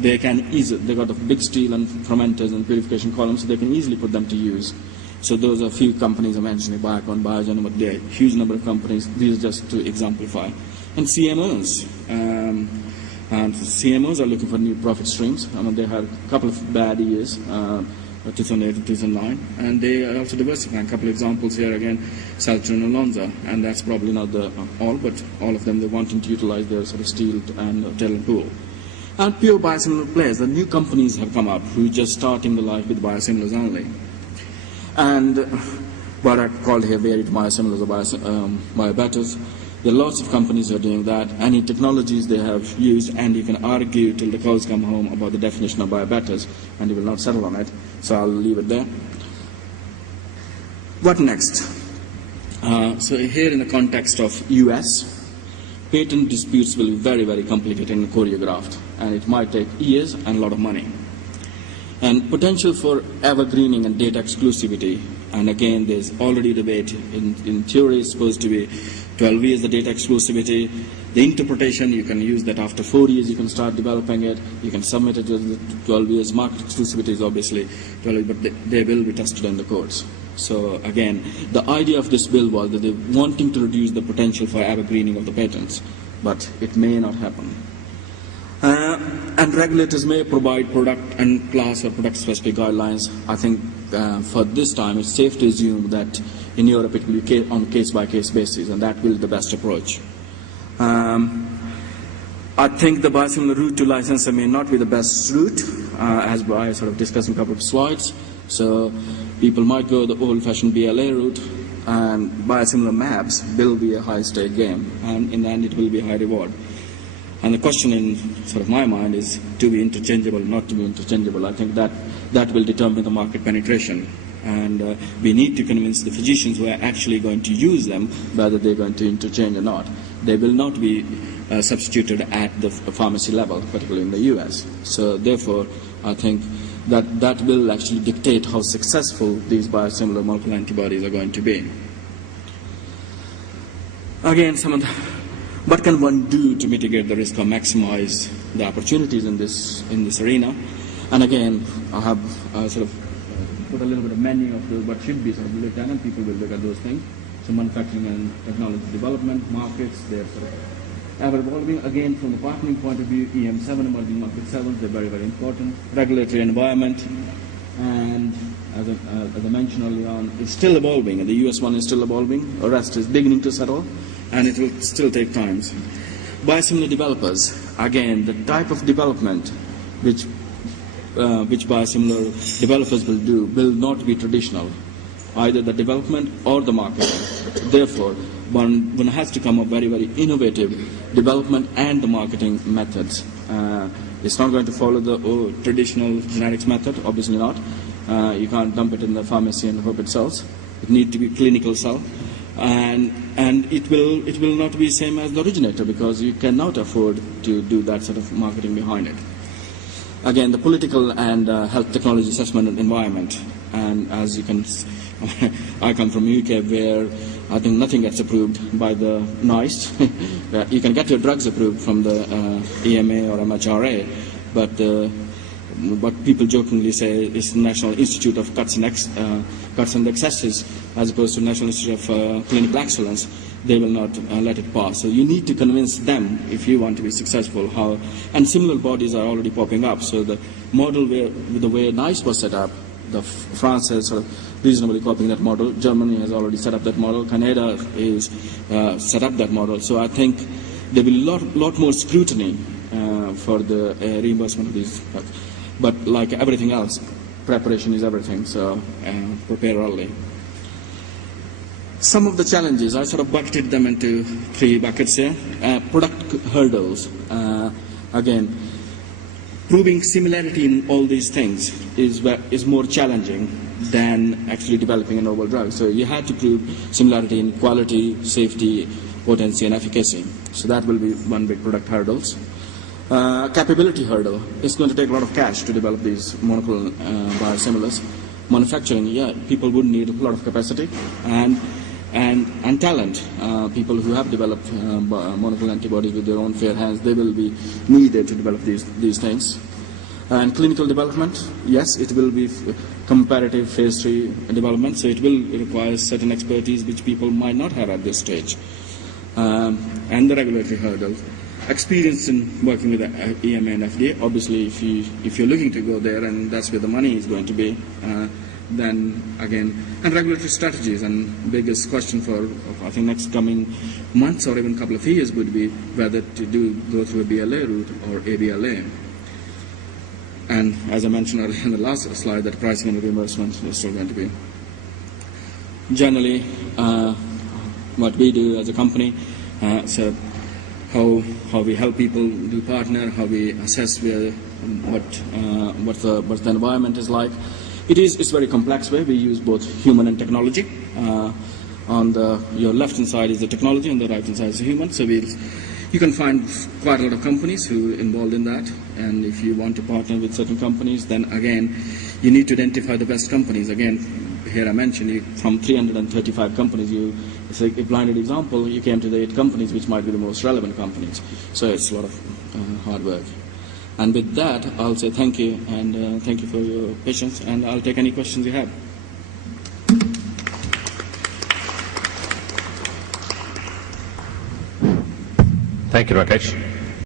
they got the big steel and fermenters and purification columns, so they can easily put them to use. So those are a few companies I'm mentioning, Biocon, Biogen, but there are a huge number of companies. These are just to exemplify. And CMOs. And CMOs are looking for new profit streams. I mean, they had a couple of bad years, 2008 and 2009, and they are also diversifying. A couple of examples here again, Celltrion and Lonza, and that's probably not all, but all of them, they're wanting to utilize their sort of steel and talent pool. And pure biosimilar players, the new companies have come up who are just starting the life with biosimilars only. And what I call here varied biosimilars or biobetters. There are lots of companies who are doing that. Any technologies they have used, and you can argue till the cows come home about the definition of biobetters, and you will not settle on it. So I'll leave it there. What next? So here in the context of US, patent disputes will be very, very complicated and choreographed, and it might take years and a lot of money. And potential for evergreening and data exclusivity. And again, there's already debate. In theory, it's supposed to be 12 years, the data exclusivity. The interpretation, you can use that after 4 years, you can start developing it. You can submit it with 12 years. Market exclusivity is obviously 12 years, but they will be tested in the courts. So again, the idea of this bill was that they're wanting to reduce the potential for evergreening of the patents, but it may not happen. And regulators may provide product and class or product-specific guidelines. I think for this time, it's safe to assume that in Europe it will be on case-by-case basis, and that will be the best approach. I think the biosimilar route to licensor may not be the best route, as I sort of discussed in a couple of slides. So people might go the old-fashioned BLA route, and biosimilar MABs will be a high-stake game, and in the end it will be a high reward. And the question in sort of my mind is to be interchangeable, not to be interchangeable. I think that will determine the market penetration. And we need to convince the physicians who are actually going to use them whether they're going to interchange or not. They will not be substituted at the pharmacy level, particularly in the US. So therefore, I think that will actually dictate how successful these biosimilar monoclonal antibodies are going to be. Again, what can one do to mitigate the risk or maximize the opportunities in this arena? And again, I have sort of put a little bit of menu of what should be sort of looked at, and people will look at those things. So manufacturing and technology development, markets, they're sort of ever evolving. Again, from the partnering point of view, EM7, emerging market 7, they're very, very important. Regulatory environment, and as I mentioned earlier on, it's still evolving, and the US one is still evolving. The rest is beginning to settle, and it will still take time. Biosimilar developers, again, the type of development which biosimilar developers will do will not be traditional, either the development or the marketing. Therefore, one has to come up very, very innovative development and the marketing methods. It's not going to follow the traditional generics method, obviously not. You can't dump it in the pharmacy and hope it sells. It needs to be clinical sell. And it will not be same as the originator, because you cannot afford to do that sort of marketing behind it. Again, the political and health technology assessment and environment. And as you can, I come from UK where I think nothing gets approved by the NICE. You can get your drugs approved from the EMA or MHRA, but what people jokingly say is the National Institute of Cuts and Excesses, as opposed to National Institute of Clinical Excellence. They will not let it pass. So you need to convince them if you want to be successful. And similar bodies are already popping up. So the model the way NICE was set up, France has sort of reasonably copying that model. Germany has already set up that model. Canada is set up that model. So I think there will be a lot more scrutiny for the reimbursement of these drugs. But like everything else, preparation is everything. So prepare early. Some of the challenges, I sort of bucketed them into 3 buckets here. Product hurdles. Again, proving similarity in all these things is more challenging than actually developing a novel drug. So you have to prove similarity in quality, safety, potency, and efficacy. So that will be one big product hurdles. Capability hurdle. It's going to take a lot of cash to develop these monoclonal biosimilars. Manufacturing, yeah, people would need a lot of capacity and talent. People who have developed monoclonal antibodies with their own fair hands, they will be needed to develop these things. And clinical development, yes, it will be comparative phase 3 development, so it will require certain expertise which people might not have at this stage. And the regulatory hurdles. Experience in working with the EMA and FDA, obviously if you're looking to go there and that's where the money is going to be, then again, and regulatory strategies, and biggest question for I think next coming months or even couple of years would be whether to go through a BLA route or ABLA. And as I mentioned earlier in the last slide, that pricing and reimbursement is still going to be. Generally, what we do as a company, so how we help people do partner, how we assess what the environment is like. It's very complex way. We use both human and technology. On your left hand side is the technology, on the right hand side is the human. So you can find quite a lot of companies who are involved in that, and if you want to partner with certain companies, then again, you need to identify the best companies. Again, here I mentioned from 335 companies, it's a blinded example, you came to the 8 companies which might be the most relevant companies. So it's a lot of hard work. And with that, I'll say thank you, and thank you for your patience, and I'll take any questions you have. Thank you, Rakesh.